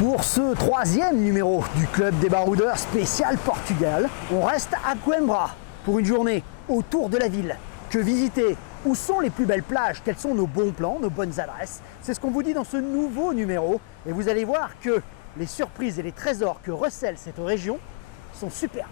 Pour ce troisième numéro du Club des Baroudeurs spécial Portugal, on reste à Coimbra pour une journée autour de la ville. Que visiter? Où sont les plus belles plages? Quels sont nos bons plans, nos bonnes adresses? C'est ce qu'on vous dit dans ce nouveau numéro. Et vous allez voir que les surprises et les trésors que recèle cette région sont superbes.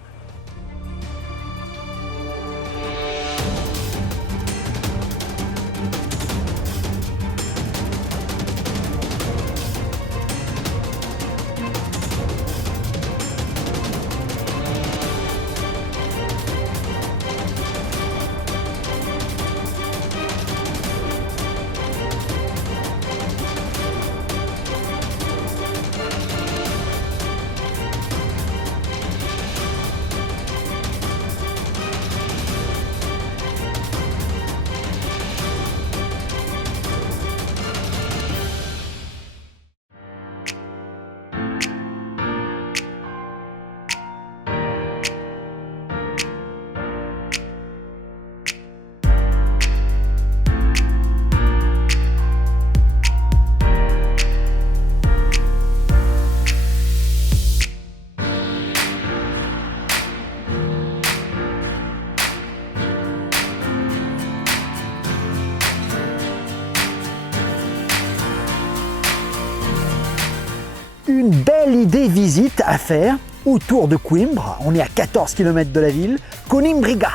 Une belle idée visite à faire autour de Coimbra. On est à 14 km de la ville. Coimbra,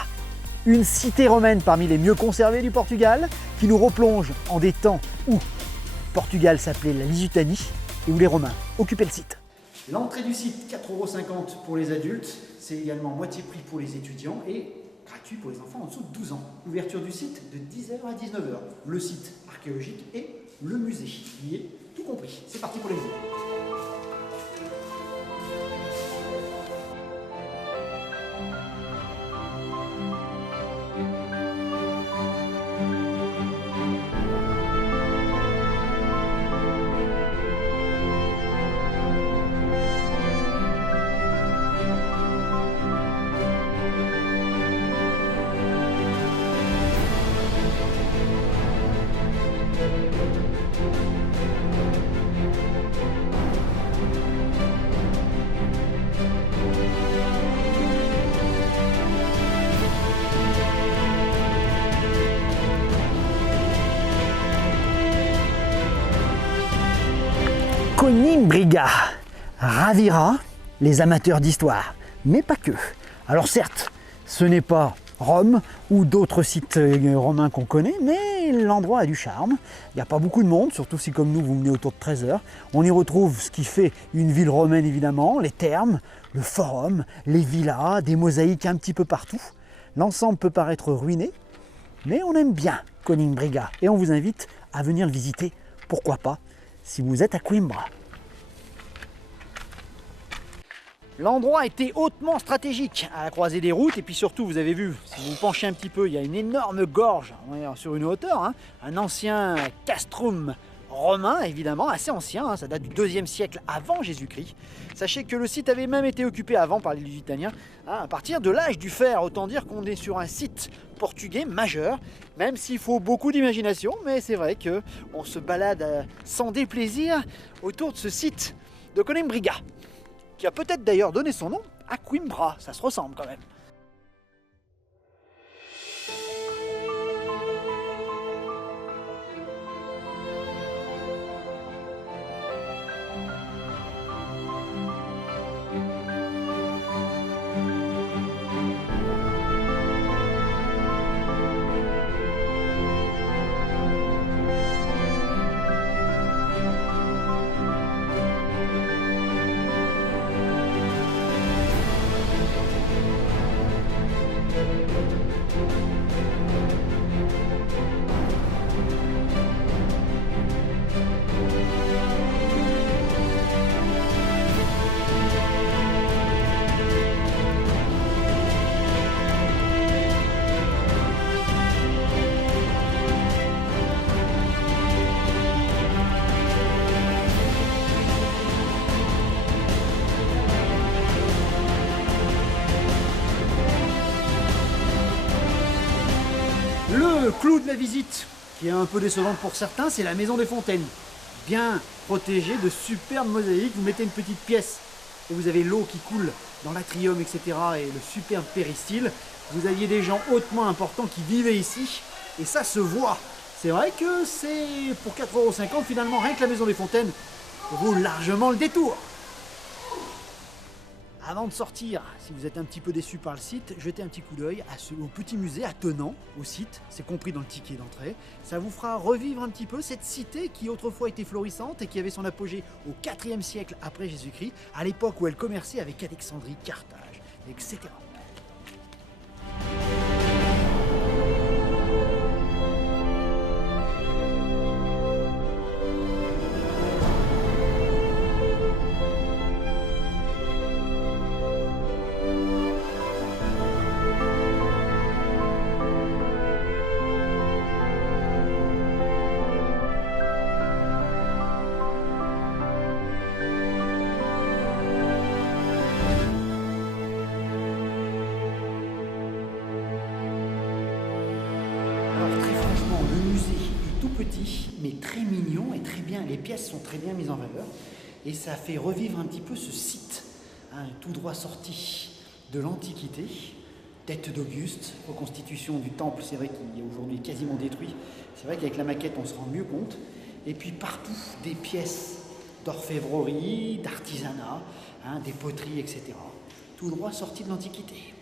une cité romaine parmi les mieux conservées du Portugal, qui nous replonge en des temps où Portugal s'appelait la Lusitanie et où les Romains occupaient le site. L'entrée du site, 4,50 € pour les adultes. C'est également moitié prix pour les étudiants et gratuit pour les enfants en dessous de 12 ans. Ouverture du site de 10 h à 19 h. Le site archéologique et le musée y est tout compris. C'est parti pour les visites. Coimbra ravira les amateurs d'histoire, mais pas que. Alors certes, ce n'est pas Rome ou d'autres sites romains qu'on connaît, mais l'endroit a du charme. Il n'y a pas beaucoup de monde, surtout si comme nous vous venez autour de 13 h. On y retrouve ce qui fait une ville romaine évidemment, les thermes, le forum, les villas, des mosaïques un petit peu partout. L'ensemble peut paraître ruiné, mais on aime bien Coimbra et on vous invite à venir le visiter, pourquoi pas, si vous êtes à Coimbra. L'endroit était hautement stratégique à la croisée des routes et puis surtout vous avez vu, si vous vous penchez un petit peu, il y a une énorme gorge, on est sur une hauteur, un ancien castrum romain évidemment, assez ancien, ça date du 2e siècle avant Jésus-Christ. Sachez que le site avait même été occupé avant par les Lusitaniens à partir de l'âge du fer, autant dire qu'on est sur un site portugais majeur, même s'il faut beaucoup d'imagination, mais c'est vrai qu'on se balade sans déplaisir autour de ce site de Coimbra, qui a peut-être d'ailleurs donné son nom à Coimbra, ça se ressemble quand même. Le clou de la visite, qui est un peu décevante pour certains, c'est la maison des fontaines. bien protégé de superbes mosaïques. Vous mettez une petite pièce et vous avez l'eau qui coule dans l'atrium, etc. et le superbe péristyle. Vous aviez des gens hautement importants qui vivaient ici et ça se voit. C'est vrai que c'est pour 4,50 € finalement, rien que la Maison des Fontaines vaut largement le détour. Avant de sortir, si vous êtes un petit peu déçu par le site, jetez un petit coup d'œil au petit musée attenant au site, c'est compris dans le ticket d'entrée. Ça vous fera revivre un petit peu cette cité qui autrefois était florissante et qui avait son apogée au IVe siècle après Jésus-Christ, à l'époque où elle commerçait avec Alexandrie, Carthage, etc. Petit mais très mignon et très bien, les pièces sont très bien mises en valeur et ça fait revivre un petit peu ce site, hein, tout droit sorti de l'Antiquité, tête d'Auguste, reconstitution du temple, c'est vrai qu'il est aujourd'hui quasiment détruit, c'est vrai qu'avec la maquette on se rend mieux compte, et puis partout des pièces d'orfèvrerie, d'artisanat, hein, des poteries, etc. Tout droit sorti de l'Antiquité.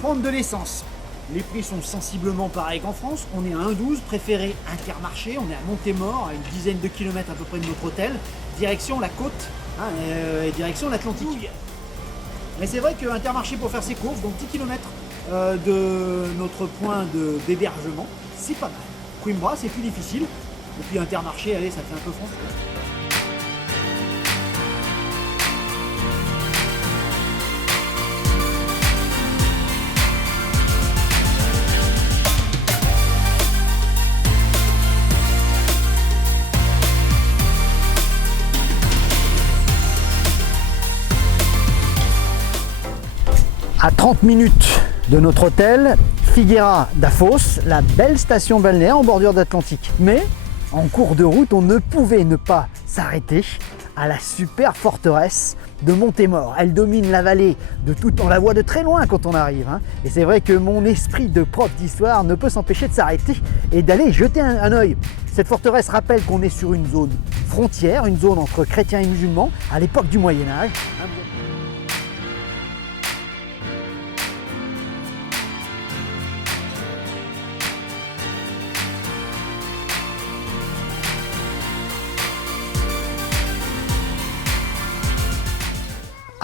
Prendre de l'essence. Les prix sont sensiblement pareils qu'en France. On est à 1,12, préféré Intermarché. On est à Montémort, à une dizaine de kilomètres à peu près de notre hôtel. Direction la côte, hein, et direction l'Atlantique. Mais c'est vrai que Intermarché pour faire ses courses, donc 10 km de notre point d'hébergement, c'est pas mal. Coimbra, c'est plus difficile. Et puis Intermarché, allez, ça fait un peu français. À 30 minutes de notre hôtel, Figueira da Foz, la belle station balnéaire en bordure d'Atlantique. Mais en cours de route, on ne pouvait ne pas s'arrêter à la super forteresse de Montémort. Elle domine la vallée de tout, on la voit de très loin quand on arrive, hein. Et c'est vrai que mon esprit de prof d'histoire ne peut s'empêcher de s'arrêter et d'aller jeter un œil. Cette forteresse rappelle qu'on est sur une zone frontière, une zone entre chrétiens et musulmans à l'époque du Moyen-Âge.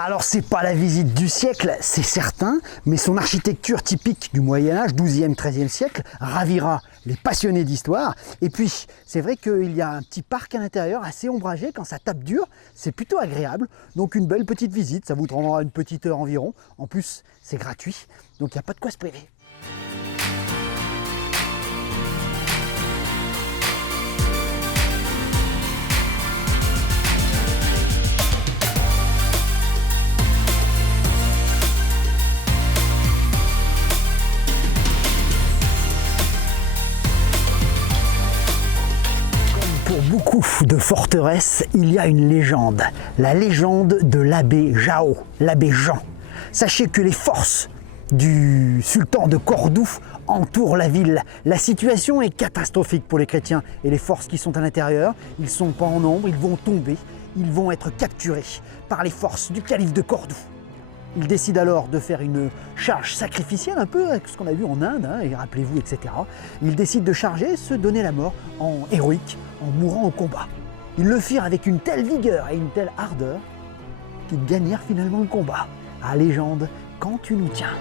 Alors c'est pas la visite du siècle, c'est certain, mais son architecture typique du Moyen-Âge, 12e, 13e siècle, ravira les passionnés d'histoire. Et puis, c'est vrai qu'il y a un petit parc à l'intérieur, assez ombragé, quand ça tape dur, c'est plutôt agréable. Donc une belle petite visite, ça vous prendra une petite heure environ. En plus, c'est gratuit, donc il n'y a pas de quoi se priver. Pour beaucoup de forteresses, il y a une légende, la légende de l'abbé Jao, l'abbé Jean. Sachez que les forces du sultan de Cordoue entourent la ville. La situation est catastrophique pour les chrétiens et les forces qui sont à l'intérieur. Ils ne sont pas en nombre, ils vont tomber, ils vont être capturés par les forces du calife de Cordoue. Il décide alors de faire une charge sacrificielle, un peu avec ce qu'on a vu en Inde, hein, et rappelez-vous, etc. Il décide de charger, se donner la mort en héroïque, en mourant au combat. Ils le firent avec une telle vigueur et une telle ardeur qu'ils gagnèrent finalement le combat. Ah légende, quand tu nous tiens.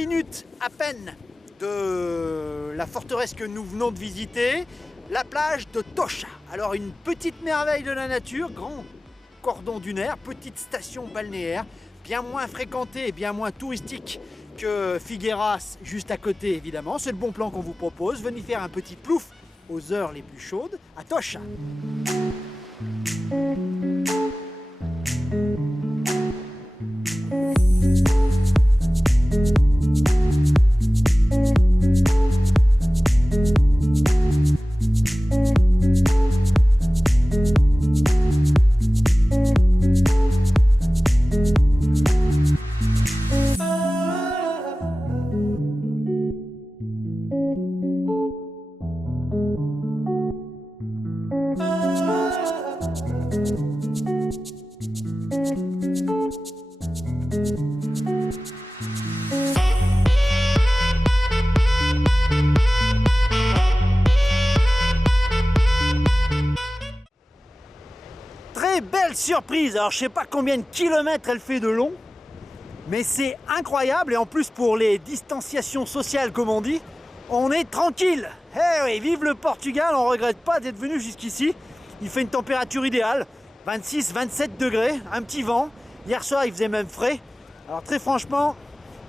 minutes à peine de la forteresse que nous venons de visiter, la plage de Tocha. Alors une petite merveille de la nature, grand cordon dunaire, petite station balnéaire, bien moins fréquentée et bien moins touristique que Figueras, juste à côté évidemment. C'est le bon plan qu'on vous propose. Venez faire un petit plouf aux heures les plus chaudes à Tocha. Belle surprise, alors je sais pas combien de kilomètres elle fait de long, mais c'est incroyable et en plus pour les distanciations sociales comme on dit, on est tranquille. Eh oui, vive le Portugal, on regrette pas d'être venu jusqu'ici. Il fait une température idéale, 26-27 degrés, un petit vent. Hier soir il faisait même frais. Alors très franchement,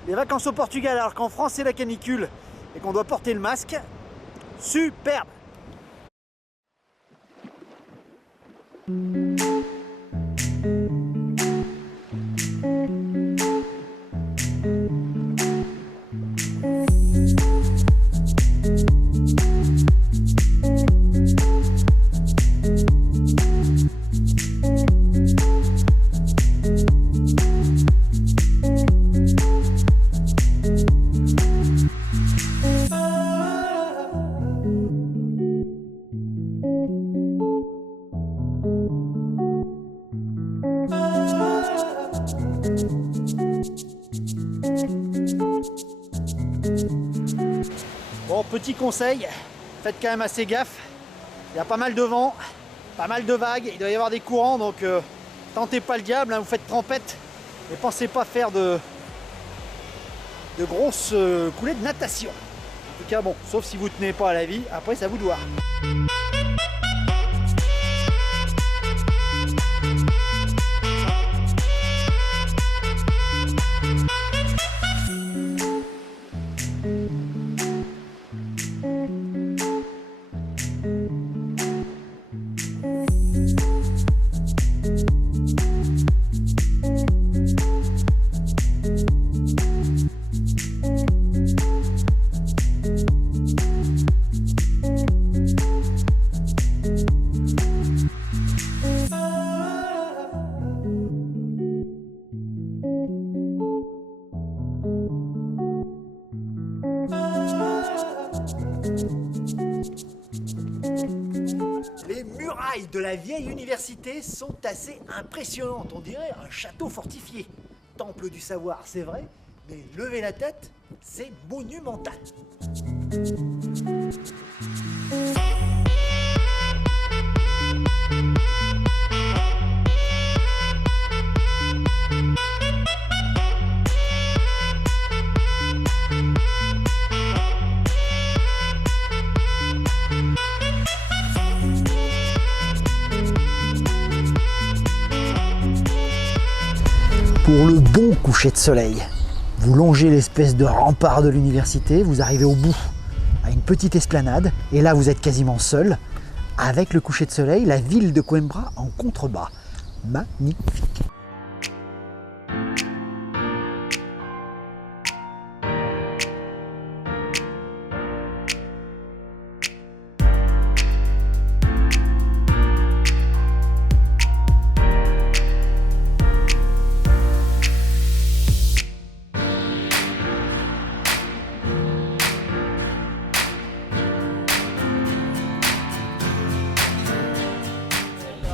les vacances au Portugal alors qu'en France c'est la canicule et qu'on doit porter le masque, superbe. Bon, petit conseil, faites quand même assez gaffe. Il y a pas mal de vent, pas mal de vagues, il doit y avoir des courants, donc tentez pas le diable, hein, vous faites trempette et pensez pas faire de grosses coulées de natation. En tout cas, bon, sauf si vous tenez pas à la vie, après ça vous doit. Les murailles de la vieille université sont assez impressionnantes, on dirait un château fortifié. Temple du savoir, c'est vrai, mais levez la tête, c'est monumental. Pour le bon coucher de soleil, vous longez l'espèce de rempart de l'université, vous arrivez au bout à une petite esplanade et là vous êtes quasiment seul avec le coucher de soleil, la ville de Coimbra en contrebas. Magnifique.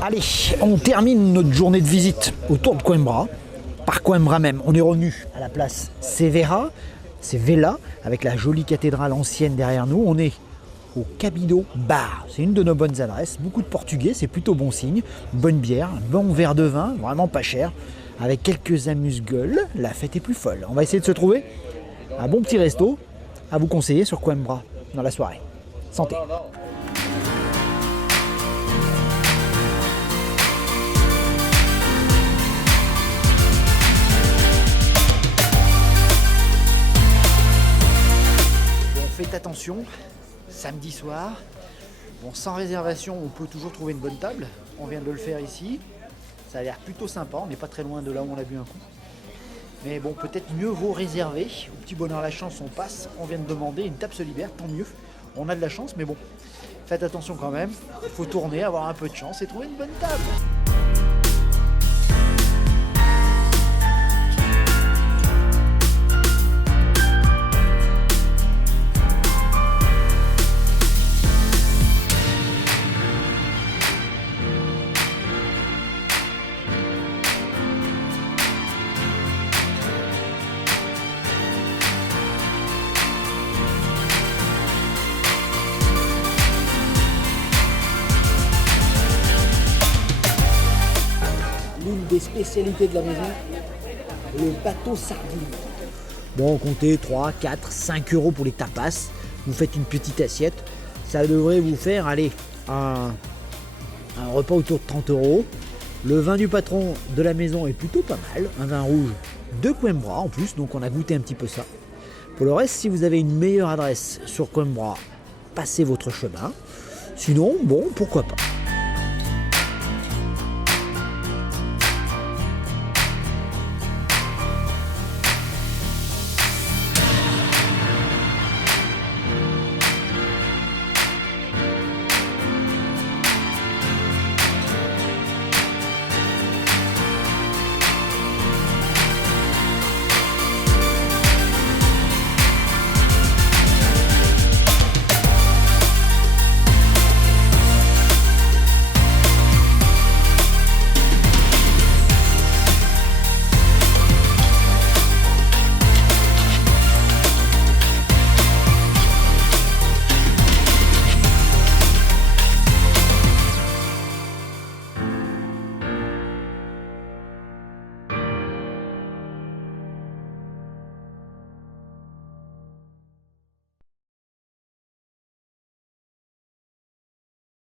Allez, on termine notre journée de visite autour de Coimbra, par Coimbra même. On est revenu à la place Severa, c'est Vela, avec la jolie cathédrale ancienne derrière nous. On est au Cabido Bar, c'est une de nos bonnes adresses. Beaucoup de portugais, c'est plutôt bon signe. Bonne bière, un bon verre de vin, vraiment pas cher, avec quelques amuse-gueules. La fête est plus folle. On va essayer de se trouver Un bon petit resto à vous conseiller sur Coimbra dans la soirée. Santé. Bon, faites attention, samedi soir, bon, sans réservation, on peut toujours trouver une bonne table. On vient de le faire ici. Ça a l'air plutôt sympa, on n'est pas très loin de là où on a bu un coup. Mais bon, peut-être mieux vaut réserver. Au petit bonheur la chance, on passe, on vient de demander, une table se libère, tant mieux. On a de la chance, mais bon, faites attention quand même. Il faut tourner, avoir un peu de chance et trouver une bonne table. L'une des spécialités de la maison, le bateau sardine. Bon, comptez 3, 4, 5 euros pour les tapas. Vous faites une petite assiette. Ça devrait vous faire, allez, un repas autour de 30 euros. Le vin du patron de la maison est plutôt pas mal. Un vin rouge de Coimbra en plus, donc on a goûté un petit peu ça. Pour le reste, si vous avez une meilleure adresse sur Coimbra, passez votre chemin. Sinon, bon, pourquoi pas.